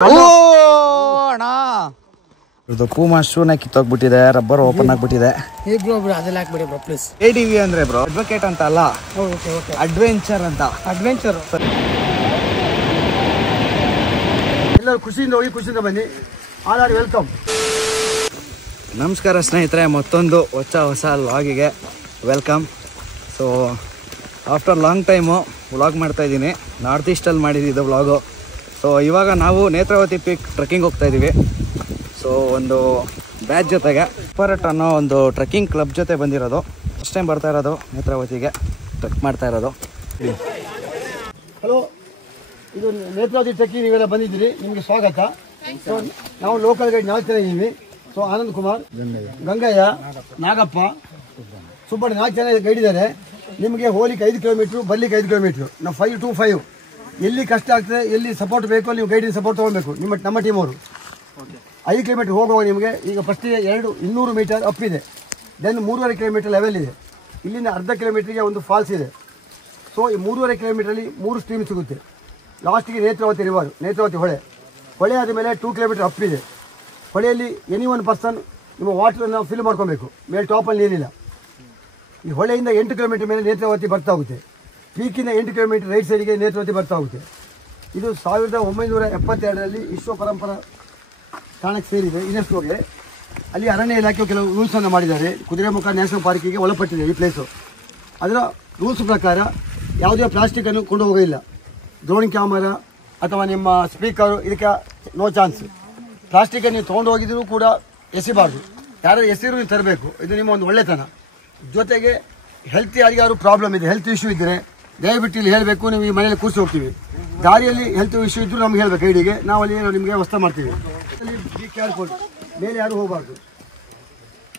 ಅಣ್ಣ ಇದು Puma ಶೂನ ಕಿತ್ತೋಗ್ಬಿಟ್ಟಿದೆ, rubber open ಆಗ್ಬಿಟ್ಟಿದೆ. ADV ಅಂದ್ರೆ ಬ್ರೋ ಅಡ್ವೊಕೇಟ್ ಅಂತ ಅಲ್ಲ, ಅಡ್ವೆಂಚರ್ ಅಂತ. ಅಡ್ವೆಂಚರ್ ಎಲ್ಲರೂ ಖುಷಿಯಿಂದ ಹೋಗಿ ಖುಷಿಯಿಂದ ಬನ್ನಿ. All are welcome. ನಮಸ್ಕಾರ ಸ್ನೇಹಿತರೆ, ಮತ್ತೊಂದು ಹೊಸ ವ್ಲಾಗಿಗೆ welcome. So after long time vlog ಮಾಡ್ತಾ ಇದ್ದೀನಿ. ನಾರ್ತ್ ಈಸ್ಟಲ್ಲಿ ಮಾಡಿದ್ದು ವ್ಲಾಗು. ಸೊ ಇವಾಗ ನಾವು ನೇತ್ರಾವತಿ ಪೀಕ್ ಟ್ರೆಕ್ಕಿಂಗ್ ಹೋಗ್ತಾ ಇದ್ದೀವಿ. ಸೊ ಒಂದು ಬ್ಯಾಚ್ ಜೊತೆಗೆ ಪರಟ್ ಅನ್ನೋ ಒಂದು ಟ್ರೆಕ್ಕಿಂಗ್ ಕ್ಲಬ್ ಜೊತೆ ಬಂದಿರೋದು. ಫಸ್ಟ್ ಟೈಮ್ ಬರ್ತಾ ಇರೋದು ನೇತ್ರಾವತಿಗೆ, ಟ್ರೆಕ್ ಮಾಡ್ತಾ ಇರೋದು. ಹಲೋ, ಇದು ನೇತ್ರಾವತಿ ಟ್ರೆಕ್ಕಿಂಗ್ ನೀವೆಲ್ಲ ಬಂದಿದ್ದೀರಿ, ನಿಮಗೆ ಸ್ವಾಗತ. ಸೊ ನಾವು ಲೋಕಲ್ ಗೈಡ್ 4 ಜನ ಇದ್ದೀವಿ. ಸೊ ಆನಂದ್ ಕುಮಾರ್, ಗಂಗಯ್ಯ, ನಾಗಪ್ಪ, ಸುಬ್ಬಣ್ಣ 4 ಜನ ಗೈಡ್ ಇದ್ದಾರೆ. ನಿಮಗೆ ಹೋಗ್ಲಿಕ್ಕೆ 5 ಕಿಲೋಮೀಟ್ರು, ಬರ್ಲಿಕ್ಕೆ 5 ಕಿಲೋಮೀಟ್ರು. ನಾವು 5 to 5 ಎಲ್ಲಿ ಕಷ್ಟ ಆಗ್ತದೆ, ಎಲ್ಲಿ ಸಪೋರ್ಟ್ ಬೇಕು, ನೀವು ಗೈಡಿನ ಸಪೋರ್ಟ್ ತೊಗೊಳ್ಬೇಕು. ನಮ್ಮ ಟೀಮ್ ಅವರು 5 ಕಿಲೋಮೀಟರ್ ಹೋಗುವಾಗ ನಿಮಗೆ ಈಗ ಫಸ್ಟಿಗೆ 200 ಮೀಟರ್ ಅಪ್ ಇದೆ, ದೆನ್ 3.5 ಕಿಲೋಮೀಟರ್ ಲೆವೆಲ್ ಇದೆ. ಇಲ್ಲಿಂದ ಅರ್ಧ ಕಿಲೋಮೀಟರ್ಗೆ ಒಂದು ಫಾಲ್ಸ್ ಇದೆ. ಸೊ ಈ 3.5 ಕಿಲೋಮೀಟರಲ್ಲಿ 3 ಸ್ಟ್ರೀಮ್ ಸಿಗುತ್ತೆ. ಲಾಸ್ಟಿಗೆ ನೇತ್ರಾವತಿ ರಿವರ್, ನೇತ್ರಾವತಿ ಹೊಳೆ ಆದ ಮೇಲೆ 2 ಕಿಲೋಮೀಟರ್ ಅಪ್ ಇದೆ. ಹೊಳೆಯಲ್ಲಿ ಎನಿ ಒನ್ ಪರ್ಸನ್ ನಿಮ್ಮ ವಾಟರನ್ನು ಫಿಲ್ ಮಾಡ್ಕೊಬೇಕು. ಮೇಲೆ ಟಾಪಲ್ಲಿ ನೀರಿಲ್ಲ. ಈ ಹೊಳೆಯಿಂದ 8 ಕಿಲೋಮೀಟರ್ ಮೇಲೆ ನೇತ್ರಾವತಿ ಬರ್ತಾ ಹೋಗುತ್ತೆ. ಪೀಕಿಂದ 8 ಕಿಲೋಮೀಟರ್ ರೈಟ್ ಸೈಡ್ಗೆ ನೇತ್ರಾವತಿ ಬರ್ತಾ ಹೋಗುತ್ತೆ. ಇದು 1972ರಲ್ಲಿ ವಿಶ್ವ ಪರಂಪರಾ ತಾಣಕ್ಕೆ ಸೇರಿದೆ, ಯುನೆಸ್ಕೋಗೆ. ಅಲ್ಲಿ ಅರಣ್ಯ ಇಲಾಖೆ ಕೆಲವು ರೂಲ್ಸನ್ನು ಮಾಡಿದ್ದಾರೆ. ಕುದುರೆಮುಖ ನ್ಯಾಷನಲ್ ಪಾರ್ಕಿಗೆ ಒಳಪಟ್ಟಿದೆ ಈ ಪ್ಲೇಸು. ಅದರ ರೂಲ್ಸ್ ಪ್ರಕಾರ ಯಾವುದೇ ಪ್ಲಾಸ್ಟಿಕ್ಕನ್ನು ಕೊಂಡು ಹೋಗೋದಿಲ್ಲ. ಡ್ರೋನ್ ಕ್ಯಾಮರಾ ಅಥವಾ ನಿಮ್ಮ ಸ್ಪೀಕರು ಇದಕ್ಕೆ ನೋ ಚಾನ್ಸ್. ಪ್ಲಾಸ್ಟಿಕ್ಕನ್ನು ನೀವು ತೊಗೊಂಡು ಹೋಗಿದ್ರೂ ಕೂಡ ಎಸಿಬಾರ್ದು. ಯಾರು ಎಸಿರು ನೀವು ತರಬೇಕು. ಇದು ನಿಮ್ಮ ಒಂದು ಒಳ್ಳೆತನ. ಜೊತೆಗೆ ಹೆಲ್ತ್ ಯಾರಿಗಾರು ಪ್ರಾಬ್ಲಮ್ ಇದೆ, ಹೆಲ್ತ್ ಇಶ್ಯೂ ಇದ್ದರೆ ದಯವಿಟ್ಟು ಇಲ್ಲಿ ಹೇಳಬೇಕು. ನೀವು ಈ ಮನೆಯಲ್ಲಿ ಕೂರಿಸಿ ಹೋಗ್ತೀವಿ. ದಾರಿಯಲ್ಲಿ ಹೆಲ್ತ್ ಇಶ್ಯೂ ಇದ್ದರೂ ನಮ್ಗೆ ಹೇಳಬೇಕು ಗೈಡಿಗೆ. ನಾವು ಅಲ್ಲಿ ನಿಮಗೆ ವ್ಯವಸ್ಥೆ ಮಾಡ್ತೀವಿ. ಬಿ ಕೇರ್ಫುಲ್, ಮೇಲೆ ಯಾರು ಹೋಗಬಾರ್ದು.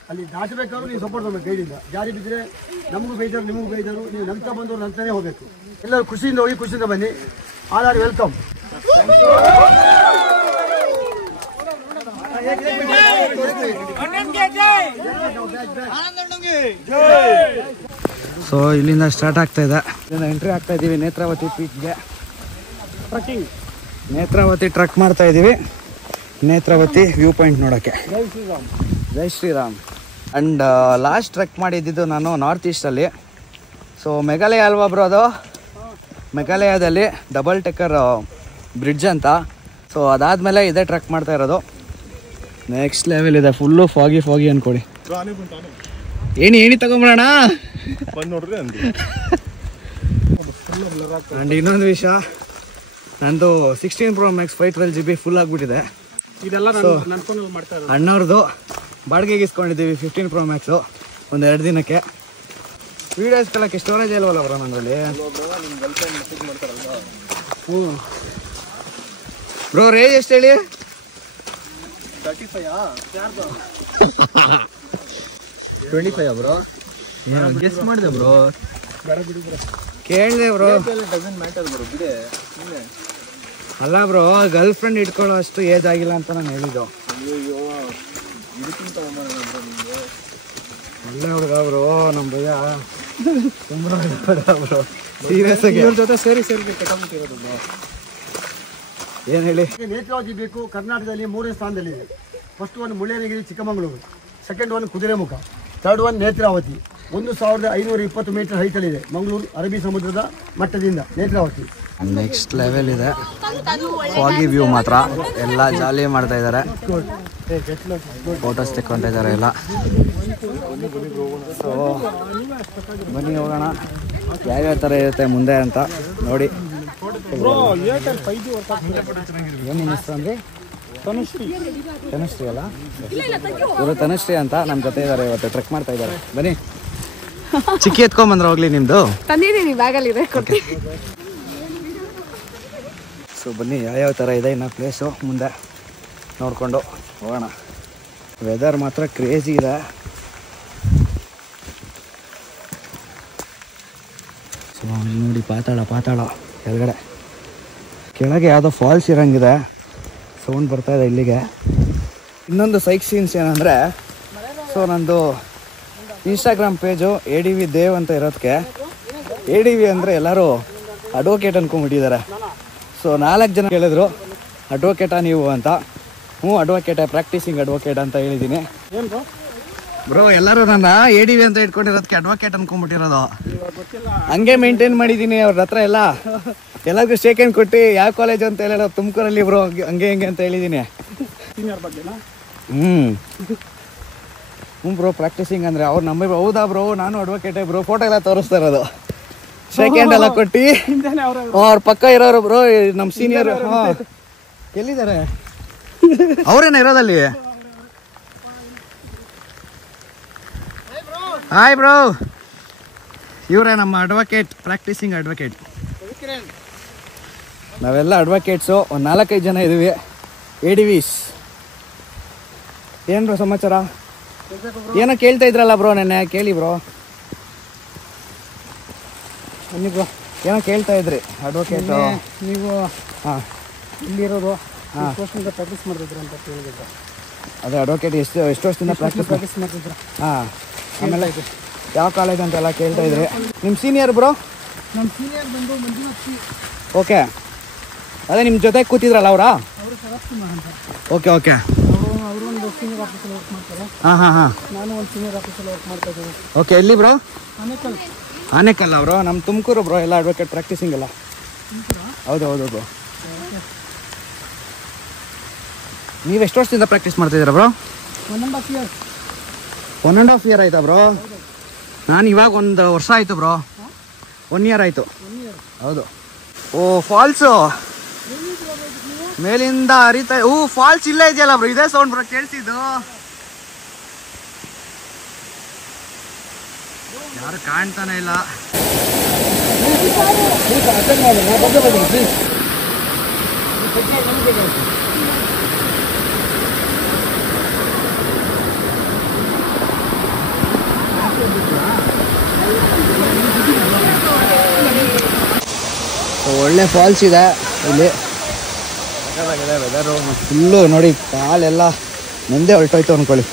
ಅಲ್ಲಿ ದಾಟಬೇಕಾದ್ರೂ ನೀವು ಸಪೋರ್ಟ್ ಮಾಡಬೇಕು ಗೈಡಿಂದ. ಜಾರಿ ಬಿದ್ದರೆ ನಮಗೂ ಬೇಜಾರು, ನಿಮಗೂ ಬೇಜಾರು. ನೀವು ನಂತ ಬಂದವರು ನಂತರೇ ಹೋಗಬೇಕು. ಎಲ್ಲರೂ ಖುಷಿಯಿಂದ ಹೋಗಿ ಖುಷಿಯಿಂದ ಬನ್ನಿ. All are welcome. ಸೊ ಇಲ್ಲಿಂದ ಸ್ಟಾರ್ಟ್ ಆಗ್ತಾ ಇದೆ. ಇಲ್ಲಿಂದ ಎಂಟ್ರಿ ಆಗ್ತಾ ಇದ್ದೀವಿ ನೇತ್ರಾವತಿ ಪೀಕ್ಗೆ. ಟ್ರೆಕ್ಕಿಂಗ್ ನೇತ್ರಾವತಿ ಟ್ರೆಕ್ ಮಾಡ್ತಾ ಇದ್ದೀವಿ. ನೇತ್ರಾವತಿ ವ್ಯೂ ಪಾಯಿಂಟ್ ನೋಡೋಕ್ಕೆ. ಜೈ ಶ್ರೀರಾಮ್. ಆ್ಯಂಡ್ ಲಾಸ್ಟ್ ಟ್ರೆಕ್ ಮಾಡಿದ್ದು ನಾನು ನಾರ್ತ್ ಈಸ್ಟಲ್ಲಿ. ಸೊ ಮೇಘಾಲಯ ಅಲ್ವಾ ಬ್ರೋ ಅದು? ಮೇಘಾಲಯದಲ್ಲಿ ಡಬಲ್ ಟೆಕ್ಕರ್ ಬ್ರಿಡ್ಜ್ ಅಂತ. ಸೊ ಅದಾದಮೇಲೆ ಇದೇ ಟ್ರೆಕ್ ಮಾಡ್ತಾ ಇರೋದು. ನೆಕ್ಸ್ಟ್ ಲೆವೆಲ್ ಇದೆ, ಫುಲ್ಲು ಫಾಗಿ ಅನ್ಕೊಡಿ. ಏಣಿ ತಗೊಂಬಿಡೋಣ. ಆ್ಯಂಡ್ ಇನ್ನೊಂದು ವಿಷಯ, ನಂದು 16 Pro Max 512 GB ಫುಲ್ ಆಗಿಬಿಟ್ಟಿದೆ. ಅಣ್ಣವ್ರದ್ದು ಬಾಡಿಗೆಗೆ ಇಸ್ಕೊಂಡಿದ್ದೀವಿ 15 Pro Max ಒಂದು 2 ದಿನಕ್ಕೆ. ವೀಡಿಯೋಸ್ ಕಲಕ್ಕೆ ಸ್ಟೋರೇಜ್ ಇಲ್ವಲ್ಲ ಬರೋ ನನ್ನಲ್ಲಿ. ಬ್ರೋ ರೇಂಜ್ ಎಷ್ಟು ಹೇಳಿ? 25 ಬ್ರೋ. ಗೆಸ್ ಮಾಡಿದೆ ಬ್ರೋ, ಕೇಳಿದೆ ಬ್ರೋ. ಅಲ್ಲ ಬ್ರೋ, ಗರ್ಲ್ ಫ್ರೆಂಡ್ ಇಟ್ಕೊಳ್ಳೋ ಅಷ್ಟು ಏಜ್ ಆಗಿಲ್ಲ ಅಂತ ನಾನು ಹೇಳಿದ್ದು. ಒಳ್ಳೆ ಹುಡುಗ ಬ್ರೋ ನಮ್ಮ ಭಯ. ಬ್ರೋ ಸೀರಿಯಸ್ ಆಗಿ ಜೊತೆ ಸೇರಿ ಏನು ಹೇಳಿ? ನೇತ್ರಾವತಿ ಬೇಕು ಕರ್ನಾಟಕದಲ್ಲಿ 3ನೇ ಸ್ಥಾನದಲ್ಲಿದೆ. First one Mullayanagiri Chikkamagaluru, second one Kudremukh, third one Netravati. 1520 meter ಹೈಟಲ್ಲಿದೆ ಮಂಗಳೂರು ಅರಬ್ಬಿ ಸಮುದ್ರದ ಮಟ್ಟದಿಂದ ನೇತ್ರಾವತಿ. ನೆಕ್ಸ್ಟ್ ಲೆವೆಲ್ ಇದೆ. ಫಾಗಿ ವ್ಯೂ ಮಾತ್ರ ಎಲ್ಲ ಜಾಲಿ ಮಾಡ್ತಾ ಇದ್ದಾರೆ, ಫೋಟೋಸ್ ತೆಕ್ಕೊತಾ ಇದ್ದಾರೆ ಎಲ್ಲ. ಸೊ ಬನ್ನಿ ಹೋಗೋಣ, ಯಾವ್ಯಾವ ಥರ ಇರುತ್ತೆ ಮುಂದೆ ಅಂತ ನೋಡಿ. ಏನು ಹೆಸರು ಅಂದರೆ? ತನುಶ್ರೀ ಅಲ್ಲ, ಇವರು ತನುಶ್ರೀ ಅಂತ ನಮ್ಮ ಜೊತೆ ಇದ್ದಾರೆ. ಇವತ್ತು ಟ್ರೆಕ್ ಮಾಡ್ತಾ ಇದ್ದಾರೆ. ಬನ್ನಿ. ಚಿಕ್ಕಿ ಎತ್ಕೊಂಬಂದ್ರೆ ಹೋಗ್ಲಿ, ನಿಮ್ದು ತಂದಿದ್ದೀನಿ ಬ್ಯಾಗಲ್ಲಿದೆ. ಸೊ ಬನ್ನಿ, ಯಾವ್ಯಾವ ಥರ ಇದೆ ಇನ್ನು ಪ್ಲೇಸು ಮುಂದೆ ನೋಡಿಕೊಂಡು ಹೋಗೋಣ. ವೆದರ್ ಮಾತ್ರ ಕ್ರೇಜಿ ಇದೆ. ಸೊ ನೋಡಿ, ಪಾತಾಳ ಕೆಳಗಡೆ, ಕೆಳಗೆ ಯಾವುದೋ ಫಾಲ್ಸ್ ಇರೋಂಗಿದೆ. ಸೌಂಡ್ ಬರ್ತಾ ಇದೆ ಇಲ್ಲಿಗೆ. ಇನ್ನೊಂದು ಸೈಕ್ ಸೀನ್ಸ್ ಏನಂದರೆ, ಸೊ ನಂದು ಇನ್ಸ್ಟಾಗ್ರಾಮ್ ಪೇಜು ADV ದೇವ್ ಅಂತ ಇರೋದಕ್ಕೆ ADV ಅಂದರೆ ಎಲ್ಲರೂ ಅಡ್ವೊಕೇಟ್ ಅಂದ್ಕೊಂಡ್ಬಿಟ್ಟಿದ್ದಾರೆ. ಸೊ 4 ಜನ ಹೇಳಿದ್ರು ಅಡ್ವೊಕೇಟಾ ನೀವು ಅಂತ. ಹ್ಞೂ ಅಡ್ವೊಕೇಟ, ಪ್ರಾಕ್ಟೀಸಿಂಗ್ ಅಡ್ವೊಕೇಟ್ ಅಂತ ಹೇಳಿದ್ದೀನಿ. ಬ್ರೋ ಎಲ್ಲರೂ ನನ್ನ ADV ಅಂತ ಇಟ್ಕೊಂಡಿರೋದಕ್ಕೆ ಅಡ್ವೊಕೇಟ್ ಅನ್ಕೊಂಡ್ಬಿಟ್ಟಿರೋದು. ಹಂಗೆ ಮೇಂಟೈನ್ ಮಾಡಿದ್ದೀನಿ ಅವ್ರ ಹತ್ರ ಎಲ್ಲ. ಎಲ್ಲರಿಗೂ ಸ್ಟೇಕ್ ಏನು ಕೊಟ್ಟು ಯಾವ ಕಾಲೇಜ್ ಅಂತ ಹೇಳೋ ತುಮಕೂರಲ್ಲಿ ಬ್ರೋ ಹಂಗೆ ಹಿಂಗೆ ಅಂತ ಹೇಳಿದ್ದೀನಿ. ಹ್ಞೂ ಬ್ರೋ ಪ್ರಾಕ್ಟೀಸಿಂಗ್ ಅಂದರೆ ಅವ್ರು ನಂಬಿ ಹೌದಾ ಬ್ರೋ ನಾನು ಅಡ್ವೊಕೇಟೇ ಬ್ರೋ, ಫೋಟೋ ಎಲ್ಲ ತೋರಿಸ್ತಾ ಇರೋದು, ಸೆಕೆಂಡ್ ಎಲ್ಲ ಕೊಟ್ಟು ಅವ್ರ ಪಕ್ಕ ಇರೋರು ಬ್ರೋ ನಮ್ಮ ಸೀನಿಯರ್. ಹಾಂ ಎಲ್ಲಿದ್ದಾರೆ ಅವರೇನ ಇರೋದಲ್ಲಿ? ಹಾಯ್ ಬ್ರೋ, ಇವರೇ ನಮ್ಮ ಅಡ್ವೊಕೇಟ್, ಪ್ರಾಕ್ಟೀಸಿಂಗ್ ಅಡ್ವೊಕೇಟ್. ನಾವೆಲ್ಲ ಅಡ್ವೊಕೇಟ್ಸು, ಒಂದು 4-5 ಜನ ಇದ್ದೀವಿ ADVs. ಏನು ಬ್ರೋ ಸಮಾಚಾರ? ಏನೋ ಕೇಳ್ತಾ ಇದ್ರಲ್ಲ ಬ್ರೋ ನೆನ್ನೆ, ಕೇಳಿ ಬ್ರೋ. ಬನ್ನಿ ಬ್ರೋ, ಏನೋ ಕೇಳ್ತಾ ಇದ್ರಿ ಅಡ್ವೊಕೇಟು ನೀವು. ಹಾಂ ಇಲ್ಲಿರೋದು ವರ್ಷದಿಂದ ಪ್ರಾಕ್ಟೀಸ್ ಮಾಡ್ತಿದ್ರು ಅಂತ ಹೇಳಿದ್ರು. ಅದೇ ಅಡ್ವೊಕೇಟ್ ಎಷ್ಟು ವರ್ಷದಿಂದ ಪ್ರಾಕ್ಟೀಸ್ ಮಾಡ್ತಿದ್ರು? ಹಾಂ, ಆಮೇಲೆ ಯಾವ ಕಾಲೇಜ್ ಅಂತೆಲ್ಲ ಕೇಳ್ತಾ ಇದ್ರಿ. ನಿಮ್ಮ ಸೀನಿಯರ್ ಬ್ರೋ? ನಮ್ಮ ಸೀನಿಯರ್ ಬಂದು ಮಂಜುನಾಥ್. ಓಕೆ, ಅದೇ ನಿಮ್ಮ ಜೊತೆ ಕೂತಿದ್ರಲ್ಲ ಅವರಾ? ಅವರು ಶರತ್ ಕುಮಾರ್ ಅಂತ. Okay okay. ಅವರು ಒಂದು ಸೀನಿಯರ್ ಆಫೀಸಲ್ಲಿ ವರ್ಕ್ ಮಾಡ್ತಾರೆ. ಹಾಂ ಹಾಂ ಹಾಂ. ನಾನು ಒಂದು ಸೀನಿಯರ್ ಆಫೀಸಲ್ಲಿ ವರ್ಕ್ ಮಾಡ್ತಾ ಇದ್ದೀನಿ. ಓಕೆ, ಎಲ್ಲಿ ಬ್ರೋ? ಆನೇಕಲ್. ಆನೇಕಲ್ ಅವರು ನಮ್ಮ ತುಮಕೂರು ಬ್ರೋ, ಎಲ್ಲ ಅಡ್ವೊಕೇಟ್ ಪ್ರಾಕ್ಟೀಸಿಂಗ್ ಎಲ್ಲ. ಹೌದು ಹೌದು ಬ್ರೋ. ನೀವು ಎಷ್ಟು ವರ್ಷದಿಂದ ಪ್ರಾಕ್ಟೀಸ್ ಮಾಡ್ತಿದ್ದೀರಾ ಬ್ರೋ? 1.5 years. 1.5 year ಆಯ್ತಾ ಬ್ರೋ? ನಾನು ಇವಾಗ 1 ವರ್ಷ ಆಯಿತು ಬ್ರೋ. 1 year ಆಯಿತು. ಹೌದು. ಓ ಫಾಲ್ಸು ಮೇಲಿಂದ ಹರಿತಾ. ಫಾಲ್ಸ್ ಇಲ್ಲೇ ಇದೆಯಲ್ಲ ಬ್ರೋ, ಇದೇ ಸೌಂಡ್ ಬ್ರೋ ಕೇಳ್ತಿದ್ದು. ಯಾರು ಕಾಣ್ತಾನೆ ಇಲ್ಲ. ಒಳ್ಳೆ ಫಾಲ್ಸ್ ಇದೆ ಇಲ್ಲಿ. ವೆದರು ಫುಲ್ಲು ನೋಡಿ, ಕಾಲೆಲ್ಲ ಮುಂದೆ ಹೊರಟೋಯ್ತು ಅಂದ್ಕೊಳ್ಳಿ.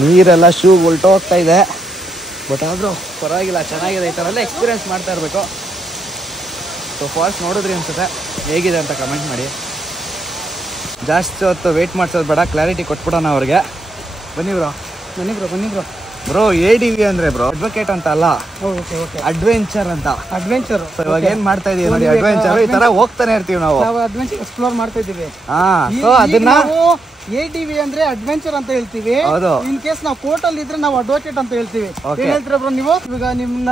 ನೀರೆಲ್ಲ ಶೂ ಹೊಲ್ಟೋಗ್ತಾ ಇದೆ. ಬಟ್ ಆದರೂ ಪರವಾಗಿಲ್ಲ, ಚೆನ್ನಾಗಿದೆ. ಈ ಥರ ಎಲ್ಲ ಎಕ್ಸ್ಪೀರಿಯೆನ್ಸ್ ಮಾಡ್ತಾ ಇರಬೇಕು. ಸೊ ಫಾಲ್ಸ್ ನೋಡಿದ್ರಿ ಅನ್ಸುತ್ತೆ, ಹೇಗಿದೆ ಅಂತ ಕಮೆಂಟ್ ಮಾಡಿ. ಜಾಸ್ತಿ ಹೊತ್ತು ವೆಯ್ಟ್ ಮಾಡಿಸೋದು ಬೇಡ, ಕ್ಲಾರಿಟಿ ಕೊಟ್ಬಿಡೋಣ ಅವ್ರಿಗೆ. ಬನ್ನಿ ಬ್ರೋ. ಬನ್ನಿ ಬ್ರೋ, ಬನ್ನಿ ಬ್ರೋ. ಬ್ರೋ ADV ಅಂದರೆ ಬ್ರೋ ಅಡ್ವೊಕೇಟ್ ಅಂತ ಅಲ್ಲ, ಓಕೆ ಓಕೆ, ಅಡ್ವೆಂಚರ್ ಅಂತ. ಅಡ್ವೆಂಚರ್. ಸೊ ಇವಾಗ ಏನು ಮಾಡ್ತಾ ಇದೀವಿ ನೋಡಿ, ಅಡ್ವೆಂಚರ್. ಈ ಥರ ಹೋಗ್ತಾನೆ ಇರ್ತೀವಿ ನಾವು ಅಡ್ವೆಂಚರ್ ಎಕ್ಸ್ಪ್ಲೋರ್ ಮಾಡ್ತಾ ಇದ್ದೀವಿ. ಸೊ ಅದನ್ನ ADV ಅಂದ್ರೆ ಅಡ್ವೆಂಚರ್ ಅಂತ ಹೇಳ್ತೀವಿ. ಹೌದು. ಇನ್ ಕೇಸ್ ನಾವು ಕೋರ್ಟ್ ಅಲ್ಲಿ ಇದ್ರೆ ನಾವು ಅಡ್ವೊಕೇಟ್ ಅಂತ ಹೇಳ್ತೀವಿ. ಏನ್ ಹೇಳ್ತೀರಾ ಬ್ರೋ ನೀವು? ಇವಾಗ ನಿಮ್ನ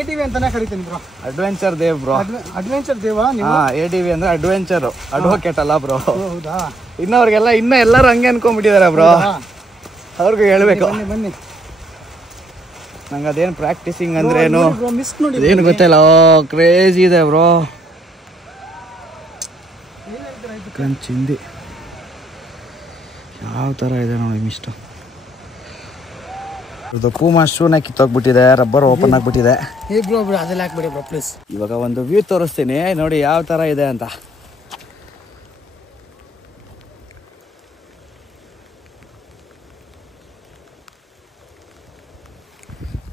ADV ಅಂತಾನೆ ಕರಿತೀನಿ bro. Adventure Dev bro. Adventure Deva ನೀವು? ADV ಅಂದ್ರೆ ಅಡ್ವೆಂಚರ್, ಅಡ್ವೊಕೇಟ್ ಅಲ್ಲ ಬ್ರೋ. ಹೌದಾ? ಇನ್ನವ್ರಿಗೆಲ್ಲ ಎಲ್ಲರೂ ಹಂಗೆ ಅನ್ಕೊಂಡ್ಬಿಟ್ಟಿದ್ದಾರೆ ಬ್ರೋ. ಅವ್ರಿಗೂ ಹೇಳ್ಬೇಕು. ಬನ್ನಿ ಬನ್ನಿ. ನಂಗೆ ಅದೇನು ಪ್ರಾಕ್ಟೀಸಿಂಗ್ ಅಂದ್ರೇನು ಮಿಸ್ ನೋಡಿ, ಏನು ಗೊತ್ತಿಲ್ಲ. ಕ್ರೇಜಿ ಇದೆ ಬ್ರೋ. ಚಿಂದಿ ಯಾವ ಥರ ಇದೆ ನೋಡಿ ಮಿಸ್ಟ್. ಇದು ಪೂಮಾ ಶೂನ ಕಿತ್ತೋಗ್ಬಿಟ್ಟಿದೆ, ರಬ್ಬರ್ ಓಪನ್ ಆಗಿಬಿಟ್ಟಿದೆ. ಬ್ರೋ ಬ್ರೋ ಅದೆಲ್ಲ ಹಾಕ್ಬಿಡಿ ಬ್ರೋ ಪ್ಲೀಸ್. ಇವಾಗ ಒಂದು ವ್ಯೂ ತೋರಿಸ್ತೀನಿ ನೋಡಿ ಯಾವ ಥರ ಇದೆ ಅಂತ.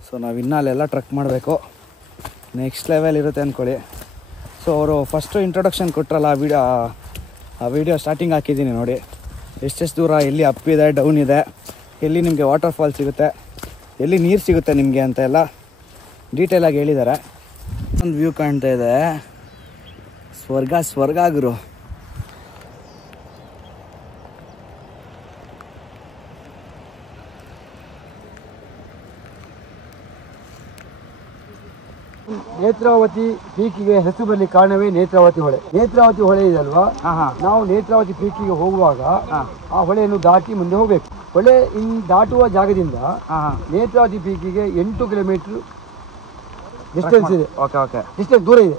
ಸೊ ನಾವು ಇನ್ನಲ್ಲೆಲ್ಲ ಟ್ರಕ್ ಮಾಡಬೇಕು, ನೆಕ್ಸ್ಟ್ ಲೆವೆಲ್ ಇರುತ್ತೆ ಅಂದ್ಕೊಳ್ಳಿ. ಸೊ ಅವರು ಫಸ್ಟು ಇಂಟ್ರೊಡಕ್ಷನ್ ಕೊಟ್ರಲ್ಲ, ಆ ವಿಡಿಯೋ ಸ್ಟಾರ್ಟಿಂಗ್ ಹಾಕಿದ್ದೀನಿ ನೋಡಿ. ಎಷ್ಟೆಷ್ಟು ದೂರ, ಎಲ್ಲಿ ಅಪ್ ಇದೆ, ಡೌನ್ ಇದೆ, ಎಲ್ಲಿ ನಿಮಗೆ ವಾಟರ್ ಫಾಲ್ ಸಿಗುತ್ತೆ, ಎಲ್ಲಿ ನೀರು ಸಿಗುತ್ತೆ ನಿಮಗೆ ಅಂತ ಎಲ್ಲ ಡೀಟೇಲಾಗಿ ಹೇಳಿದ್ದಾರೆ. ಒಂದು ವ್ಯೂ ಕಾಣ್ತಾ ಇದೆ, ಸ್ವರ್ಗ ಗುರು. ನೇತ್ರಾವತಿ ಪೀಕಿಗೆ ಹೆಸರು ಬರಲಿಕ್ಕೆ ಕಾರಣವೇ ನೇತ್ರಾವತಿ ಹೊಳೆ. ನೇತ್ರಾವತಿ ಹೊಳೆ ಇದಲ್ವಾ, ನಾವು ನೇತ್ರಾವತಿ ಪೀಕಿಗೆ ಹೋಗುವಾಗ ಆ ಹೊಳೆಯನ್ನು ದಾಟಿ ಮುಂದೆ ಹೋಗ್ಬೇಕು. ಹೊಳೆ ದಾಟುವ ಜಾಗದಿಂದ ನೇತ್ರಾವತಿ ಪೀಕಿಗೆ 8 ಕಿಲೋಮೀಟರ್ ಡಿಸ್ಟೆನ್ಸ್ ಇದೆ. ಡಿಸ್ಟೆನ್ಸ್ ದೂರ ಇದೆ.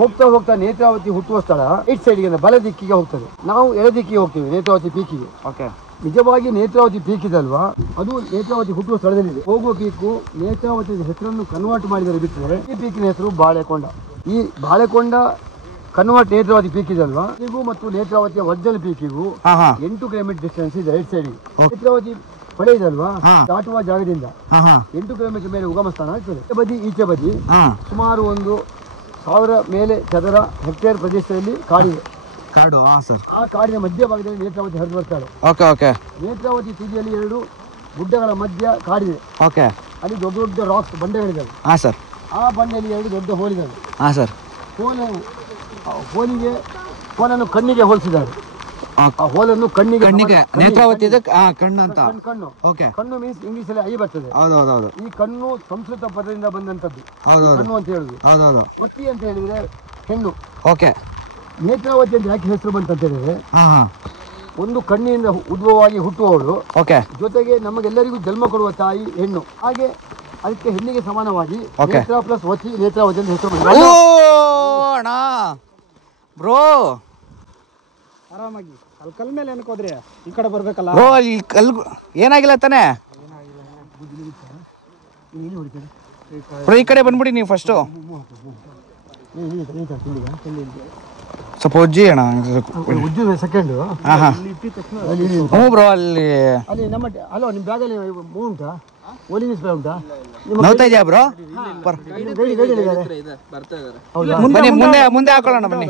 ಹೋಗ್ತಾ ಹೋಗ್ತಾ ನೇತ್ರಾವತಿ ಹುಟ್ಟುವ ಸ್ಥಳ ರೈಟ್ ಸೈಡ್ಗೆ ಬಲ ದಿಕ್ಕಿಗೆ ಹೋಗ್ತದೆ. ನಾವು ಎಡ ದಿಕ್ಕಿಗೆ ಹೋಗ್ತೀವಿ ನೇತ್ರಾವತಿ ಪೀಕಿಗೆ. ನಿಜವಾಗಿ ನೇತ್ರಾವತಿ ಪೀಕ್ ಇದಲ್ವಾ, ಅದು ನೇತ್ರಾವತಿ ಹುಟ್ಟುವ ಸ್ಥಳದಲ್ಲಿದೆ. ಹೋಗುವ ಪೀಕು ನೇತ್ರಾವತಿ ಹೆಸರನ್ನು ಕನ್ವರ್ಟ್ ಮಾಡಿದರೆ ಬಿಟ್ಟರೆ ಈ ಪೀಕಿನ ಹೆಸರು ಬಾಳೆಕೊಂಡ. ಈ ಬಾಳೆಕೊಂಡ ಕನ್ವರ್ಟ್ ನೇತ್ರಾವತಿ ಪೀಕ್ ಇದಲ್ವಾ, ನೀವು ಮತ್ತು ನೇತ್ರಾವತಿಯ ಒರಿಜಿನಲ್ ಪೀಕಿಗೂ 8 ಕಿಲೋಮೀಟರ್ ಡಿಸ್ಟೆನ್ಸ್ ಇದೆ ರೈಟ್ ಸೈಡ್. ನೇತ್ರಾವತಿ ಹೊಳೆ ಇದಲ್ವಾ, ದಾಟುವ ಜಾಗದಿಂದ 8 ಕಿಲೋಮೀಟರ್ ಮೇಲೆ ಉಗಮ ಸ್ಥಾನ ಆಗ್ತದೆ. ಬದಿ ಈಚೆ ಬದಿ ಸುಮಾರು ಒಂದು 1000 ಮೇಲೆ ಚದರ ಹೆಕ್ಟೇರ್ ಪ್ರದೇಶದಲ್ಲಿ ಕಾಡಿದೆ. ಕಾಡು, ಹಾಂ ಸರ್. ಆ ಕಾಡಿನ ಮಧ್ಯಭಾಗದಲ್ಲಿ ನೇತ್ರಾವತಿ ಹರಿದು ಬರ್ತಾಳೆ. Okay okay. ನೇತ್ರಾವತಿ ತುದಿಯಲ್ಲಿ 2 ಗುಡ್ಡಗಳ ಮಧ್ಯ ಕಾಡಿದೆ. ಓಕೆ. ಅಲ್ಲಿ ದೊಡ್ಡ ದೊಡ್ಡ ರಾಕ್ಸ್ ಬಂಡೆಗಳಿದ್ದಾವೆ. ಹಾಂ ಸರ್. ಆ ಬಂಡೆಯಲ್ಲಿ 2 ದೊಡ್ಡ ಹೋಲಿದ್ದಾವೆ. ಹಾಂ ಸರ್. ಹೋಲನ್ನು ಕಣ್ಣಿಗೆ ಹೋಲಿಸಿದ್ದಾರೆ. ಆ ಹೋಲನ್ನು ಕಣ್ಣಿಗೆ ನೇತ್ರಾವತಿ ಕಣ್ಣು ಅಂತ. ಕಣ್ಣು. ಓಕೆ. ಕಣ್ಣು ಮೀನ್ಸ್ ಇಂಗ್ಲಿಷ್ ಅಲ್ಲಿ ಐ ಬರ್ತದೆ. ಹೌದೌದು. ಈ ಕಣ್ಣು ಸಂಸ್ಕೃತ ಪದದಿಂದ ಬಂದಂತದ್ದು. ಹೌದೌದು. ಕಣ್ಣು ಅಂತ ಹೇಳುದು. ಹೌದೌದು. ವತಿ ಅಂತ ಹೇಳಿದ್ರೆ ಹೆಣ್ಣು. ಓಕೆ. ನೇತ್ರಾವತಿ ಅಂತ ಯಾಕೆ ಹೆಸರು ಬಂತಂತ ಹೇಳಿದ್ರೆ ಹಾಂ ಒಂದು ಕಣ್ಣಿನಿಂದ ಉದ್ಭವವಾಗಿ ಹುಟ್ಟುವವಳು, ಓಕೆ, ಜೊತೆಗೆ ನಮಗೆಲ್ಲರಿಗೂ ಜನ್ಮ ಕೊಡುವ ತಾಯಿ ಹೆಣ್ಣು. ಹಾಗೆ ಅದಕ್ಕೆ ಹೆಣ್ಣಿಗೆ ಸಮಾನವಾಗಿ ನೇತ್ರ ಪ್ಲಸ್ ವತಿ ನೇತ್ರಾವತಿ ಅಂತ ಹೆಸರು ಬಂದಿದೆ. ಅಣ್ಣ ಬ್ರೋ ಆರಾಮಾಗಿ ಅಲ್ಲಿ ಕಲ್ ಮೇಲೆ ಅನ್ಕೋದ್ರಿ ಈ ಕಡೆ ಬರ್ಬೇಕಲ್ಲ. ಬ್ರೋ ಈ ಕಲ್ ಏನಾಗಿಲ್ಲ ತಾನೆ ಬ್ರೋ, ಈ ಕಡೆ ಬಂದ್ಬಿಡಿ ನೀವು ಫಸ್ಟು. ಸ್ವಲ್ಪ ಉಜ್ಜಿ ಅಣ್ಣ. ಸೆಕೆಂಡ್. ಹಾಂ ಹಾಂ. ಹ್ಞೂ ಬ್ರೋ, ಅಲ್ಲಿ ಅಲ್ಲಿ ನಮ್ಮ ಹಲೋ ನಿಮ್ಮ ಬ್ಯಾಗಲ್ಲಿ ಮೂವ್ ಉಂಟಾ? ಓಲಿಂಗ್ ಸ್ಪ್ರೇ ಉಂಟಾ? ನೋಡ್ತಾ ಇದೆಯಾ ಬ್ರೋ? ಬನ್ನಿ, ಮುಂದೆ ಹಾಕೊಳ್ಳೋಣ ಬನ್ನಿ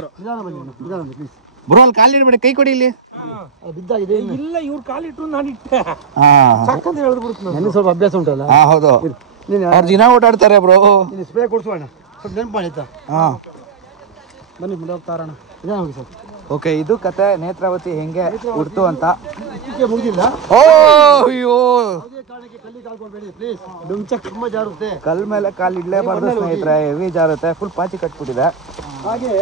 ಬ್ರೋ. ಅಲ್ಲಿ ಕಾಲು ಇಡ್ಬೇಡಿ, ಕೈ ಕೊಡಿ. ಇಲ್ಲಿ ಬಿದ್ದಾಗಿದೆ. ಇಲ್ಲ, ಇವ್ರು ಕಾಲಿಟ್ರು ನಾನು ಇಟ್ಟೆ. ಹಾಂ, ನನಗೆ ಸ್ವಲ್ಪ ಅಭ್ಯಾಸ ಉಂಟಲ್ಲ. ಹಾಂ ಹೌದು. ಅವ್ರು ದಿನ ಓಡಾಡ್ತಾರೆ ಬ್ರೋ. ಸ್ಪ್ರೇ ಕೊಡಿಸೋಣ, ಸ್ವಲ್ಪ ನೆನಪು ಮಾಡಿ ಆಯ್ತಾ? ಹಾಂ ಬನ್ನಿ ಮುಂದೆ ಹೋಗ್ತಾರಣ. ಹೋಗಿ ಸರ್. ಓಕೆ, ಇದು ಕತೆ ನೇತ್ರಾವತಿ ಹೆಂಗೆ ಹುಡ್ತು ಅಂತ. ಮುಗಿದಿಲ್ಲ. ಓ ಅಯ್ಯೋ, ತುಂಬಾ ಜಾರುತ್ತೆ. ಕಲ್ ಮೇಲೆ ಕಾಲು ಇಡ್ಲೇಬಾರ್ದು ಸ್ನೇಹಿತರೆ, ಹೆವಿ ಜಾರುತ್ತೆ. ಫುಲ್ ಪಾಚಿ ಕಟ್ಬಿಟ್ಟಿದೆ. ಹಾಗೆ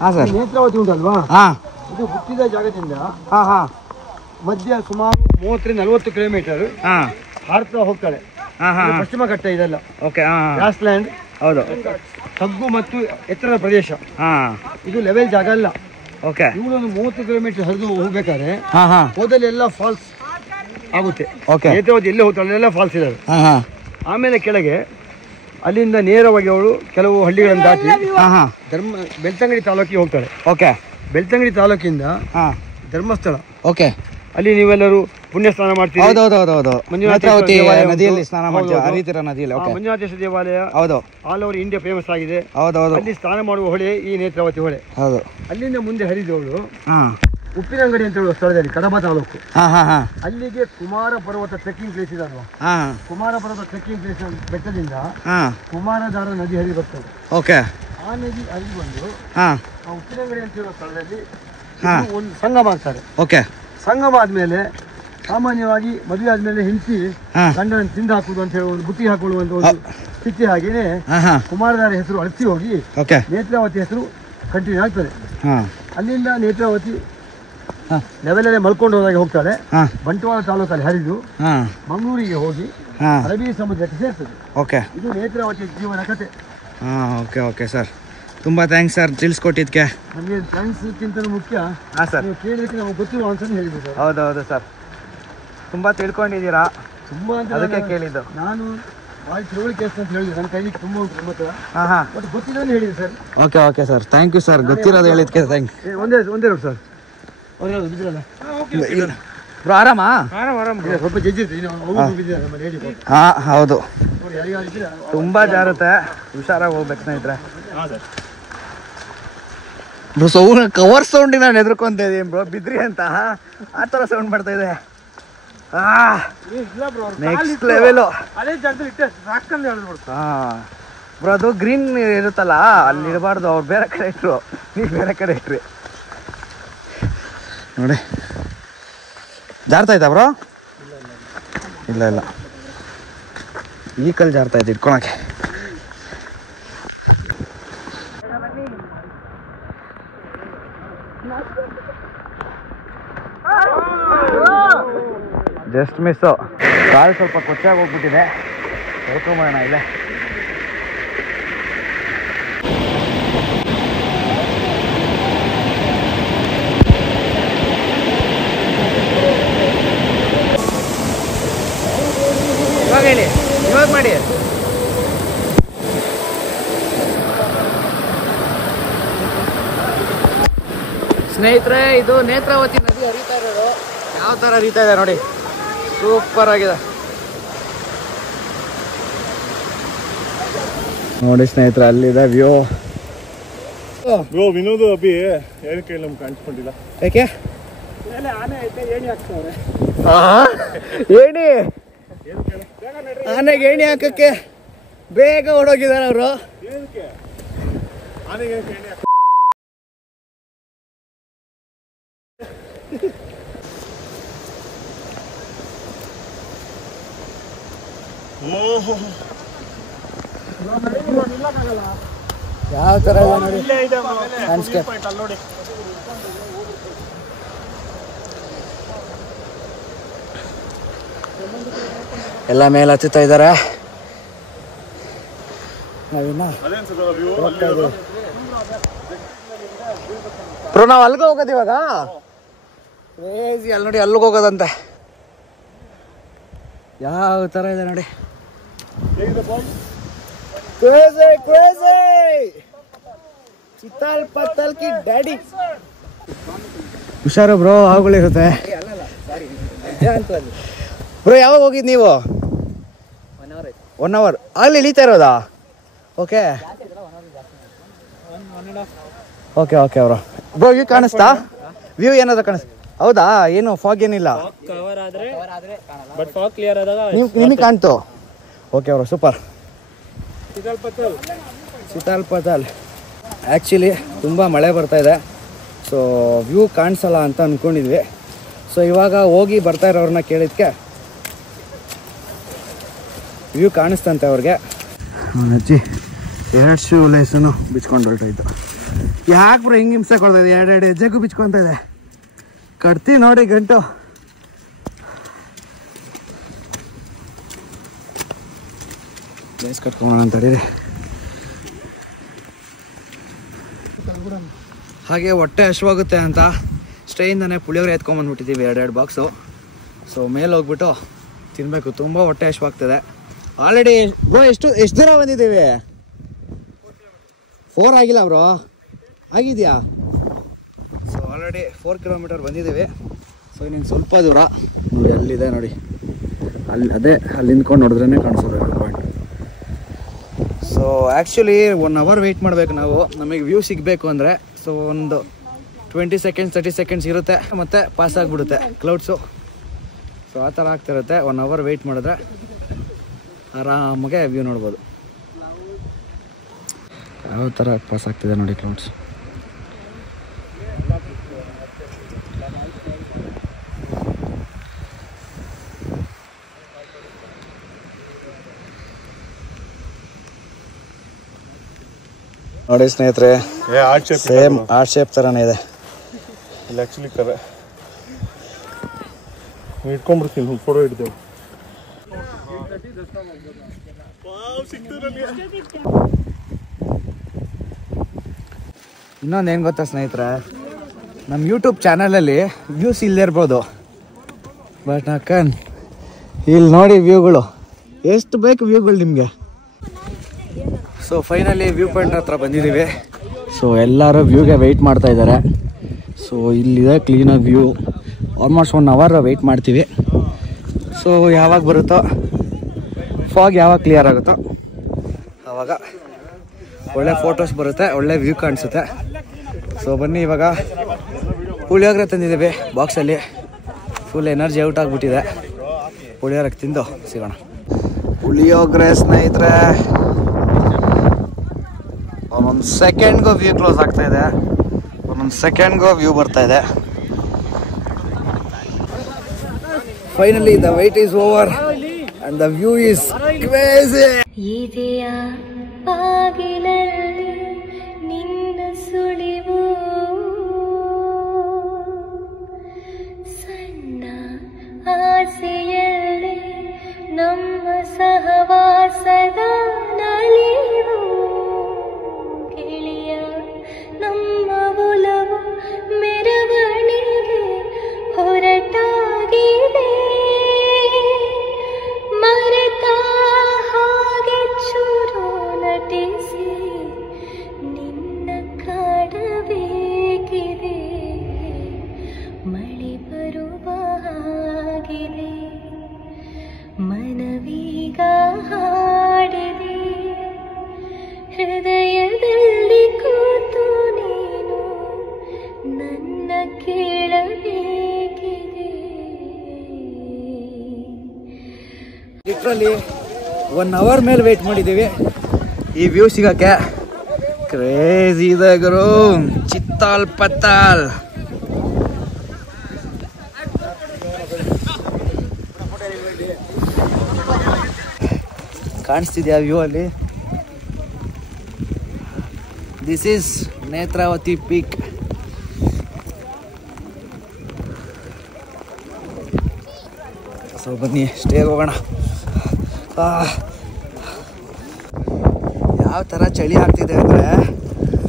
ಹಾಂ ಸರ್. ನೇತ್ರಾವತಿ ಉಂಟಲ್ವಾ, ಹಾಂ, ಇದು ಹುಟ್ಟಿದ ಜಾಗದಿಂದ ಹಾಂ ಹಾಂ ಮಧ್ಯ ಸುಮಾರು 30-40 ಕಿಲೋಮೀಟರ್ ಹಾಂ ಹಾರ್ತಾ ಹೋಗ್ತಾಳೆ. ಪಶ್ಚಿಮ ಘಟ್ಟ ಇದೆಲ್ಲ. ಓಕೆ. ಹಾಂ, ಗ್ರಾಸ್ ಲ್ಯಾಂಡ್. ಹೌದು. ತಗ್ಗು ಮತ್ತು ಎತ್ತರದ ಪ್ರದೇಶ. ಹಾಂ, ಇದು ಲೆವೆಲ್ ಜಾಗ ಅಲ್ಲ. ಓಕೆ. ಇವಳೊಂದು 30 ಕಿಲೋಮೀಟರ್ ಹರಿದು ಹೋಗ್ಬೇಕಾದ್ರೆ ಹಾಂ ಹಾಂ ಹೋದಲ್ಲಿ ಎಲ್ಲ ಫಾಲ್ಸ್ ಆಗುತ್ತೆ. ಓಕೆ. ನೇತ್ರಾವತಿ ಎಲ್ಲಿ ಹೋಗ್ತಾಳೆ ಎಲ್ಲ ಫಾಲ್ಸ್ ಇದಾವೆ. ಹಾಂ ಹಾಂ ಆಮೇಲೆ ಕೆಳಗೆ ಅಲ್ಲಿಂದ ನೇರವಾಗಿ ಅವಳು ಕೆಲವು ಹಳ್ಳಿಗಳನ್ನು ದಾಟಿ ಹಾಂ ಹಾಂ ಬೆಳ್ತಂಗಡಿ ತಾಲೂಕಿಗೆ ಹೋಗ್ತಾಳೆ. ಓಕೆ. ಬೆಳ್ತಂಗಡಿ ತಾಲೂಕಿಂದ ಹಾಂ ಧರ್ಮಸ್ಥಳ. ಓಕೆ. ಅಲ್ಲಿ ನೀವೆಲ್ಲರೂ ಪುಣ್ಯ ಸ್ನಾನ ಮಾಡ್ತೀವಿ. ಹೌದೌದು. ನೇತ್ರಾವತಿ ನದಿಯಲ್ಲಿ ಸ್ನಾನ ಮಾಡ್ತೀವಿ, ಹೌದು. ಹರಿತಿರೋ ನದಿಯಲ್ಲಿ. ಓಕೆ. ಮಂಜುನಾಥೇಶ್ವರ ದೇವಾಲಯ ಹೌದು. ಆಲ್ ಓವರ್ ಇಂಡಿಯಾ ಫೇಮಸ್ ಆಗಿದೆ. ಹೌದೌದು. ಅಲ್ಲಿ ಸ್ನಾನ ಮಾಡುವ ಹೊಳೆ ಈ ನೇತ್ರಾವತಿ ಹೊಳೆ. ಹೌದು. ಅಲ್ಲಿಂದ ಮುಂದೆ ಹರಿದವಳು ಹಾಂ ಉಪ್ಪಿನಂಗಡಿ ಅಂತ ಹೇಳುವ ಸ್ಥಳದಲ್ಲಿ, ಕಡಬ ತಾಲೂಕು. ಹಾಂ ಹಾಂ ಹಾಂ ಅಲ್ಲಿಗೆ ಕುಮಾರ ಪರ್ವತ ಟ್ರೆಕ್ಕಿಂಗ್ ಪ್ಲೇಸ್ ಇದೆ ಅಲ್ವಾ. ಹಾಂ ಕುಮಾರ ಪರ್ವತ ಟ್ರೆಕ್ಕಿಂಗ್ ಪ್ಲೇಸ್ ಬೆಟ್ಟದಿಂದ ಹಾಂ ಕುಮಾರಧಾರ ನದಿ ಹರಿದು ಬರ್ತದೆ. ಓಕೆ. ಆ ನದಿ ಹರಿದು ಬಂದು ಹಾಂ ಆ ಉಪ್ಪಿನಂಗಡಿ ಅಂತ ಹೇಳುವ ಸ್ಥಳದಲ್ಲಿ ಹಾಂ ಒಂದು ಸಂಗಮ ಆಗ್ತಾರೆ. ಓಕೆ. ಸಂಗಮ ಆದ್ಮೇಲೆ ಸಾಮಾನ್ಯವಾಗಿ ಮದುವೆ ಆದ್ಮೇಲೆ ಹೆಂಡತಿ ಹಾಂ ಗಂಡನ ತಿಂದು ಹಾಕುದು ಅಂತ ಹೇಳಿ ಒಂದು ಬುಟ್ಟಿ ಹಾಕೊಳ್ಳುವಂತ ಒಂದು ಸ್ಥಿತಿ. ಹಾಗೇನೆ ಹಾಂ ಹಾಂ ಕುಮಾರಧಾರ ಹೆಸರು ಅಳಿಸಿ ಹೋಗಿ ಓಕೆ. ನೇತ್ರಾವತಿ ಹೆಸರು ಕಂಟಿನ್ಯೂ ಆಗ್ತದೆ. ಹಾಂ ಅಲ್ಲಿಂದ ನೇತ್ರಾವತಿ ಹಾಂ ಲೆವೆಲಲ್ಲೇ ಮಲ್ಕೊಂಡು ಹೋದಾಗೆ ಹೋಗ್ತಾಳೆ. ಹಾಂ ಬಂಟ್ವಾಳ ತಾಲೂಕಲ್ಲಿ ಹರಿದು ಹಾಂ ಮಂಗಳೂರಿಗೆ ಹೋಗಿ ಹಾಂ ಅರಬ್ಬಿ ಸಮುದ್ರಕ್ಕೆ ಸೇರ್ತದೆ. ಓಕೆ. ಇದು ನೇತ್ರಾವತಿ ಜೀವನ ಕತೆ. ಹಾಂ ಓಕೆ ಓಕೆ ಸರ್, ತುಂಬ ಥ್ಯಾಂಕ್ಸ್ ಸರ್ ತಿಳಿಸ್ಕೊಟ್ಟಿದ್ದಕ್ಕೆ. ನಮಗೆ ಫ್ರೆಂಡ್ಸ್ಗಿಂತ ಮುಖ್ಯ ಹಾಂ ಸರ್, ನೀವು ಕೇಳಲಿಕ್ಕೆ ನಮಗೆ ಗೊತ್ತಿರುವ ಆನ್ಸರ್ ಹೇಳಿದ್ದು. ಹೌದೌದು ಸರ್, ತುಂಬ ತಿಳ್ಕೊಂಡಿದ್ದೀರಾ, ತುಂಬ ಅಂತ ಅದಕ್ಕೆ ಕೇಳಿದ್ದು. ನಾನು ಭಾಳ ತಿಳುವಳಿಕೆ ಅಂತ ಹೇಳಿದೆ. ನನ್ನ ಕೈಗೆ ತುಂಬ ಉಂಟು ನಮ್ಮ ಹತ್ರ. ಹಾಂ ಹಾಂ ಬಟ್ ಗೊತ್ತಿಲ್ಲ ಹೇಳಿದೆ sir. Okay okay sir, thank you sir, ಗೊತ್ತಿರೋದು ಹೇಳಿದ್ಕೆ ಥ್ಯಾಂಕ್ ಯು. ಒಂದೇ ರೋಡ್ ಸರ್. ಅವ್ರು ಬಿದ್ದಿರಲ್ಲ ಬ್ರೋ, ಆರಾಮಾ? ಸ್ವಲ್ಪ ಜಜ್ಜಿರ್ತೀವಿ. ಹಾಂ ಹೌದು, ಅವ್ರು ಯಾರಿಗಾಗಿದ್ರೆ ತುಂಬ ಜಾರುತ್ತೆ, ಹುಷಾರಾಗಿ ಹೋಗ್ಬೇಕು ಸ್ನೇಹಿತರೆ. ಬ್ರೋ ಕವರ್ ಸೌಂಡಿಗೆ ನಾನು ಹೆದರ್ಕೊಂತ ಇದ್ದೀನಿ ಬ್ರೋ, ಬಿದ್ರಿ ಅಂತ ಆ ಥರ ಸೌಂಡ್ ಮಾಡ್ತಾ ಇದೆ. Next level. ಅದೇ ಜಾಗದಲ್ಲಿ ಇಟ್ಟೆ ಸಾಕಂದು ಹೇಳಿದ್ರು. ಹಾಂ ಬ್ರೋ, ಅದು ಗ್ರೀನ್ ಇರುತ್ತಲ್ಲ ಅಲ್ಲಿ ಇರಬಾರ್ದು, ಅವ್ರು ಬೇರೆ ಕಡೆ ಇಟ್ರು, ನೀವು ಬೇರೆ ಕಡೆ ಇಟ್ರಿ ನೋಡಿ. ಜಾರ್ತಾ ಇತ್ತಾ ಬ್ರೋ? ಇಲ್ಲ ಇಲ್ಲ, ಈ ಕಲ್ ಜಾರ್ತಾ ಇತ್ತು ಇಟ್ಕೊಳಕ್ಕೆ. ಜಸ್ಟ್ ಮಿಸ್ಸು, ಕಾಲು ಸ್ವಲ್ಪ ಕೊಚ್ಚಾಗಿ ಹೋಗ್ಬಿಟ್ಟಿದೆ, ಹೇಳ್ಕೊಂಬೋಣ ಇಲ್ಲ. ಇವಾಗ ಹೇಳಿ, ಇವಾಗ ಮಾಡಿ. ಸ್ನೇಹಿತರೆ, ಇದು ನೇತ್ರಾವತಿ ನದಿ ಹರಿತಾ ಇರೋದು. ಯಾವ ಥರ ಹರಿತಾ ಇದೆ ನೋಡಿ, ಸೂಪರ್ ಆಗಿದೆ ನೋಡಿ ಸ್ನೇಹಿತರೆ. ಅಲ್ಲಿದೆ ವ್ಯೂ, ವಿನೋದ್ ಅಭಿ ಏನಕ್ಕೆ ನಮ್ಗೆ ಕಾಣಿಸ್ಕೊಂಡಿಲ್ಲ? ಯಾಕೆ ಆನೆ ಐತೆ ಏಣಿ ಹಾಕ್ತವ್ರೆ. ಏಣಿ ಆನೆಗೆ ಏಣಿ ಹಾಕಕ್ಕೆ ಬೇಗ ಓಡೋಗಿದ್ದಾರೆ ಅವರು. ಆನೆಗೆ ಯಾವ ತರ ನೋಡಿ ಎಲ್ಲ ಮೇಲೆ ಹತ್ತುತ್ತಾ ಇದ್ದಾರೆ. ಬ್ರೋ ನಾವು ಅಲ್ಲಿಗೆ ಹೋಗೋದು ಇವಾಗ. ಅಲ್ಲಿ ನೋಡಿ ಅಲ್ಲಿಗೆ ಹೋಗೋದಂತೆ. ಯಾವ ತರ ಇದೆ ನೋಡಿ. ಚಿತ್ತಾಲ್ ಪತ್ತಲ್ ಕಿ ಡ್ಯಾಡಿ. ಹುಷಾರು ಬ್ರೋ, ಹಾವುಗಳಿರುತ್ತೆ. ಬ್ರೋ ಯಾವಾಗ ಹೋಗಿದ್ ನೀವು? 1 ಅವರ್ ಅಲ್ಲಿ ಇಳಿತಾ ಇರೋದಾ? Okay okay okay bro. Bro view ಕಾಣಿಸ್ತಾ? ವ್ಯೂ ಏನಾದ್ರು ಕಾಣಿಸ್ತಾ? ಹೌದಾ? ಏನು ಫಾಗ್ ಏನಿಲ್ಲ, ನಿಮಗೆ ಕಾಣ್ತು? Okay bro, super. Chittal Pattal actually ತುಂಬ ಮಳೆ ಬರ್ತಾ ಇದೆ, ಸೊ ವ್ಯೂ ಕಾಣಿಸಲ್ಲ ಅಂತ ಅಂದ್ಕೊಂಡಿದ್ವಿ. ಸೊ ಇವಾಗ ಹೋಗಿ ಬರ್ತಾ ಇರೋರನ್ನ ಕೇಳಿದ್ಕೆ ವ್ಯೂ ಕಾಣಿಸ್ತಂತೆ ಅವ್ರಿಗೆ. ಅಜ್ಜಿ 2 ಶೂ ಲೇಸನ್ನು ಬಿಚ್ಕೊಂಡು ಹೊರಟೋಯ್ತು. ಯಾಕೆ ಬ್ರೋ ಹಿಂಗೆ ಹಿಂಸೆ ಕೊಡ್ತಾ ಇದೆ? 2 ಹೆಜ್ಜೆಗೂ ಬಿಚ್ಕೊತಾ ಇದೆ. ಕಟ್ತಿ ನೋಡಿ ಗಂಟು. ಲೇಸ್ ಕಟ್ಕೊಳ್ಳೋಣ ಅಂತ ಹೇಳಿ. ಹಾಗೆ ಹೊಟ್ಟೆ ಹಶ್ವಾಗುತ್ತೆ ಅಂತ ಸ್ಟೇಯಿಂದನೇ ಪುಳಿಯೋಗರೆ ಎತ್ಕೊಂಬಂದ್ಬಿಟ್ಟಿದ್ದೀವಿ 2 ಬಾಕ್ಸು. ಸೊ ಮೇಲೆ ಹೋಗ್ಬಿಟ್ಟು ತಿನ್ನಬೇಕು, ತುಂಬ ಹೊಟ್ಟೆ ಹಶ್ವಾಗ್ತದೆ. ಆಲ್ರೆಡಿ ಬ್ರೋ ಎಷ್ಟು ದೂರ ಬಂದಿದ್ದೀವಿ? 4 ಆಗಿಲ್ಲ ಬ್ರೋ, ಆಗಿದೆಯಾ? ಸೊ ಆಲ್ರೆಡಿ 4 ಕಿಲೋಮೀಟರ್ ಬಂದಿದ್ದೀವಿ. ಸೊ ಇನ್ನೇನು ಸ್ವಲ್ಪ ದೂರ ನೋಡಿ, ಅಲ್ಲಿದೆ ನೋಡಿ, ಅಲ್ಲಿ ನಿಂತ್ಕೊಂಡು ನೋಡಿದ್ರೇ ಕಾಣಿಸೋದು point. So actually 1 hour wait ಮಾಡಬೇಕು ನಾವು, ನಮಗೆ ವ್ಯೂ ಸಿಗಬೇಕು ಅಂದರೆ. ಸೊ ಒಂದು 20 ಸೆಕೆಂಡ್ಸ್ 30 ಸೆಕೆಂಡ್ಸ್ ಇರುತ್ತೆ, ಮತ್ತು ಪಾಸ್ ಆಗಿಬಿಡುತ್ತೆ ಕ್ಲೌಡ್ಸು. ಸೊ ಆ ಥರ ಆಗ್ತಿರುತ್ತೆ. 1 ಅವರ್ ವೆಯ್ಟ್ ಮಾಡಿದ್ರೆ ಆರಾಮಾಗೆ ವ್ಯೂ ನೋಡ್ಬೋದು. ಯಾವ ಥರ ಪಾಸ್ ಆಗ್ತಿದೆ ನೋಡಿ ಕ್ಲೌಡ್ಸ್. ನೋಡಿ ಸ್ನೇಹಿತರೆ, ಸೇಮ್ ಆರ್ಟ್ ಶೇಪ್ ಥರನೇ ಇದೆ. ಇಲ್ಲ ಆ್ಯಕ್ಚುಲಿ ಕರೆ ಇಟ್ಕೊಂಡ್ಬಿಡ್ತೀನಿ, ಫೋಟೋ ಹಿಡ್ತೇವೆ. ಇನ್ನೊಂದು ಏನು ಗೊತ್ತಾ ಸ್ನೇಹಿತರೆ, ನಮ್ಮ ಯೂಟ್ಯೂಬ್ ಚಾನಲಲ್ಲಿ ವ್ಯೂಸ್ ಇಲ್ಲದೆ ಇರ್ಬೋದು, ಬಟ್ ಅಕ್ಕನ್ ಇಲ್ಲಿ ನೋಡಿ ವ್ಯೂಗಳು ಎಷ್ಟು ಬೇಕು ವ್ಯೂಗಳು ನಿಮಗೆ. ಸೊ ಫೈನಲಿ ವ್ಯೂ ಪಾಯಿಂಟ್ ಹತ್ರ ಬಂದಿದ್ದೀವಿ. ಸೊ ಎಲ್ಲರೂ ವ್ಯೂಗೆ ವೆಯ್ಟ್ ಮಾಡ್ತಾ ಇದ್ದಾರೆ. ಸೊ ಇಲ್ಲಿದೆ ಕ್ಲೀನಾಗಿ ವ್ಯೂ. ಆಲ್ಮೋಸ್ಟ್ 1 ಅವರ್ ವೆಯ್ಟ್ ಮಾಡ್ತೀವಿ. ಸೊ ಯಾವಾಗ ಬರುತ್ತೋ, ಫಾಗ್ ಯಾವಾಗ ಕ್ಲಿಯರ್ ಆಗುತ್ತೋ ಆವಾಗ ಒಳ್ಳೆ ಫೋಟೋಸ್ ಬರುತ್ತೆ, ಒಳ್ಳೆ ವ್ಯೂ ಕಾಣಿಸುತ್ತೆ. ಸೊ ಬನ್ನಿ, ಇವಾಗ ಪುಳಿಯೋಗರೆ ತಂದಿದ್ದೀವಿ ಬಾಕ್ಸಲ್ಲಿ. ಫುಲ್ ಎನರ್ಜಿ ಔಟ್ ಆಗಿಬಿಟ್ಟಿದೆ. ಪುಳಿಯೋಗರೆ ತಿಂದು ಸಿಗೋಣ. ಪುಳಿಯೋಗರೆ ಸ್ನೇಹಿತರೆ, ಒಂದೊಂದು ಸೆಕೆಂಡ್ಗೂ ವ್ಯೂ ಕ್ಲೋಸ್ ಆಗ್ತಾ ಇದೆ, ಒಂದೊಂದು ಸೆಕೆಂಡ್ಗೂ ವ್ಯೂ ಬರ್ತಾ ಇದೆ. Finally the wait is over and the view is crazy. ಇದೆಯ ಬಾಗಿಲಲ್ಲಿ ನಿನ್ನ ಸುಳಿವು, ಸಣ್ಣ ಆಸೆಯಲ್ಲಿ ನಮ್ಮ ಸಹವಾಸದ ನಲಿವು, ಗೆಳೆಯ ನಮ್ಮ ಒಲವು ಮೆರವಣಿಗೆ ಹೊರಟಾಗಿದೆ, ಮರೆತ ಹಾಗೆ ಚೂರು ನಟಿಸಿ ಕೇಳಬೇಕಿದೆ. ಲಿಟ್ರಲಿ 1 hour ಮೇಲೆ ವೇಟ್ ಮಾಡಿದ್ದೀವಿ ಈ ವ್ಯೂ ಸಿಗಕ್ಕೆ. ಕ್ರೇಜಿ ಇದೆ ಗುರು. ಚಿತ್ತಾಲ್ ಪತ್ತಾಲ್ ಕಾಣಿಸ್ತಿದ್ಯಾ ವ್ಯೂ ಅಲ್ಲಿ? This is Netravati peak. So ಬನ್ನಿ ಸ್ಟೇಗೆ ಹೋಗೋಣ. ಯಾವ ಥರ ಚಳಿ ಆಗ್ತಿದೆ ಅಂದರೆ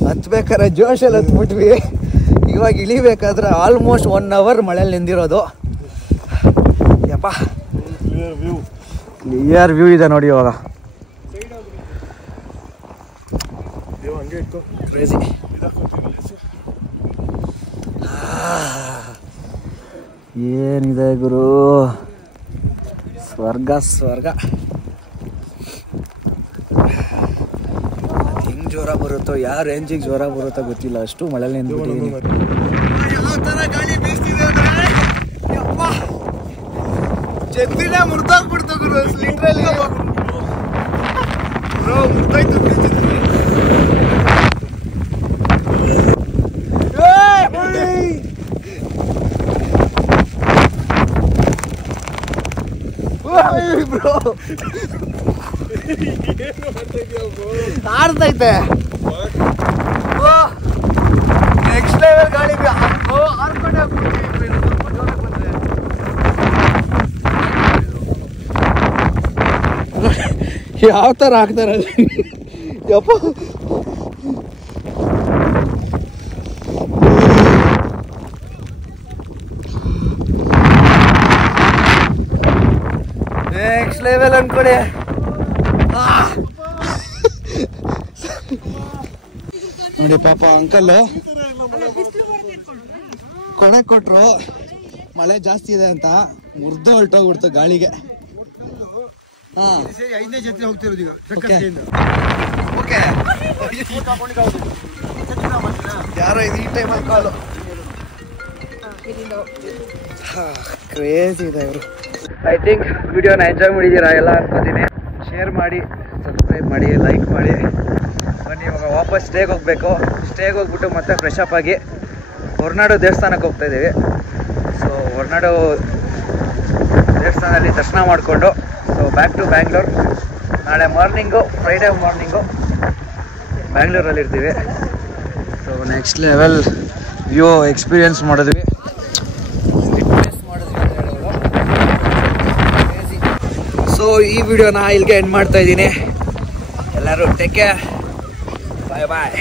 ಹತ್ಬೇಕಾದ್ರೆ ಜೋಶಲ್ಲಿ ಹತ್ಬಿಟ್ವಿ. ಇವಾಗ ಇಳಿಬೇಕಾದ್ರೆ ಆಲ್ಮೋಸ್ಟ್ 1 hour ಮಳೆಯಲ್ಲಿ ನಿಂದಿರೋದು. ಯಪ್ಪ ಕ್ಲಿಯರ್ ವ್ಯೂ ಇದೆ ನೋಡಿ ಇವಾಗ. ಕ್ರೇಜಿ. ಏನಿದೆ ಗುರು, ಸ್ವರ್ಗ ಸ್ವರ್ಗ. ಹೆಂಗ್ ಜ್ವರ ಬರುತ್ತೋ, ಯಾವ ರೇಂಜಿಗೆ ಜ್ವರ ಬರುತ್ತೋ ಗೊತ್ತಿಲ್ಲ, ಅಷ್ಟು ಮಳೆಯಲ್ಲಿ ನಿಂತ್ಬಿಟ್ಟಿದ್ದೀನಿ. ಯಾವ ಥರ ಗಾಳಿ ಬೀಸ್ತಿದೆ ಅಂದ್ರೆ ಯಪ್ಪ ಛತ್ರಿನೇ ಮುರಿದೋಗ್ಬಿಡ್ತು ಗುರು. ಲಿಟ್ರಲಿ ಬ್ರೋ ಮುರಿದೋಯ್ತು ಛತ್ರಿ. ಬ್ರೋ ಆಡ್ತೈತೆ. ನೆಕ್ಸ್ಟ್ ಲೆವೆಲ್ ಗಾಳಿ ಆರ್ಕೊಂಡೆ ಹೋಗ್ಬಿಡ್ತೀವಿ. ಯಾವ ಥರ ಆಗ್ತಾರೆ ಯಪ್ಪ. ನೆಕ್ಸ್ಟ್ ಲೆವೆಲ್ ಅನ್ಕೊಡಿ. ನೋಡಿ ಪಾಪ ಅಂಕಲ್ ಕೊಡೆ ಕೊಟ್ರು, ಮಳೆ ಜಾಸ್ತಿ ಇದೆ ಅಂತ ಮುರ್ದು ಹೊರಟೋಗ್ಬಿಡ್ತು ಗಾಳಿಗೆ. ಸೇರಿ 5ನೇ ಛತ್ರಿ ಹೋಗ್ತಿರೋದು ಈಗ. ಓಕೆ ಯಾರೋ ಇದು ಈ ಟೈಮಲ್ಲಿ ಕಾಲು ಕ್ರೇಜಿ ಇದೆ ಇವರು. ಐ ಥಿಂಕ್ ವಿಡಿಯೋನ ಎಂಜಾಯ್ ಮಾಡಿದ್ದೀರಾ ಎಲ್ಲ ಅನ್ಕೋತೀನಿ. ಶೇರ್ ಮಾಡಿ, ಸಬ್ಸ್ಕ್ರೈಬ್ ಮಾಡಿ, ಲೈಕ್ ಮಾಡಿ. ಬನ್ನಿ ಇವಾಗ ವಾಪಸ್ ಸ್ಟೇಗೆ ಹೋಗಬೇಕು. ಸ್ಟೇಗೆ ಹೋಗ್ಬಿಟ್ಟು ಮತ್ತೆ ಫ್ರೆಶ್ ಅಪ್ ಆಗಿ ಹೊರನಾಡು ದೇವಸ್ಥಾನಕ್ಕೆ ಹೋಗ್ತಾ ಇದ್ದೀವಿ. ಸೊ ಹೊರನಾಡು ದೇವಸ್ಥಾನದಲ್ಲಿ ದರ್ಶನ ಮಾಡಿಕೊಂಡು ಸೊ ಬ್ಯಾಕ್ ಟು ಬ್ಯಾಂಗ್ಳೂರ್. ನಾಳೆ ಮಾರ್ನಿಂಗು, ಫ್ರೈಡೇ ಮಾರ್ನಿಂಗು ಬ್ಯಾಂಗ್ಳೂರಲ್ಲಿ ಇರ್ತೀವಿ. So next level view experience ಮಾಡಿದ್ವಿ, ವಿಟ್ನೆಸ್ ಮಾಡಿದ್ವಿ ಅಂತ ಹೇಳೋರು. ಸೊ ಈ ವಿಡಿಯೋನ ಇಲ್ಲಿಗೆ ಎಂಡ್ ಮಾಡ್ತಾ ಇದ್ದೀನಿ. ಎಲ್ಲರೂ ಟೇಕ್ ಕೇರ್, ಬಾಯ್ ಬಾಯ್.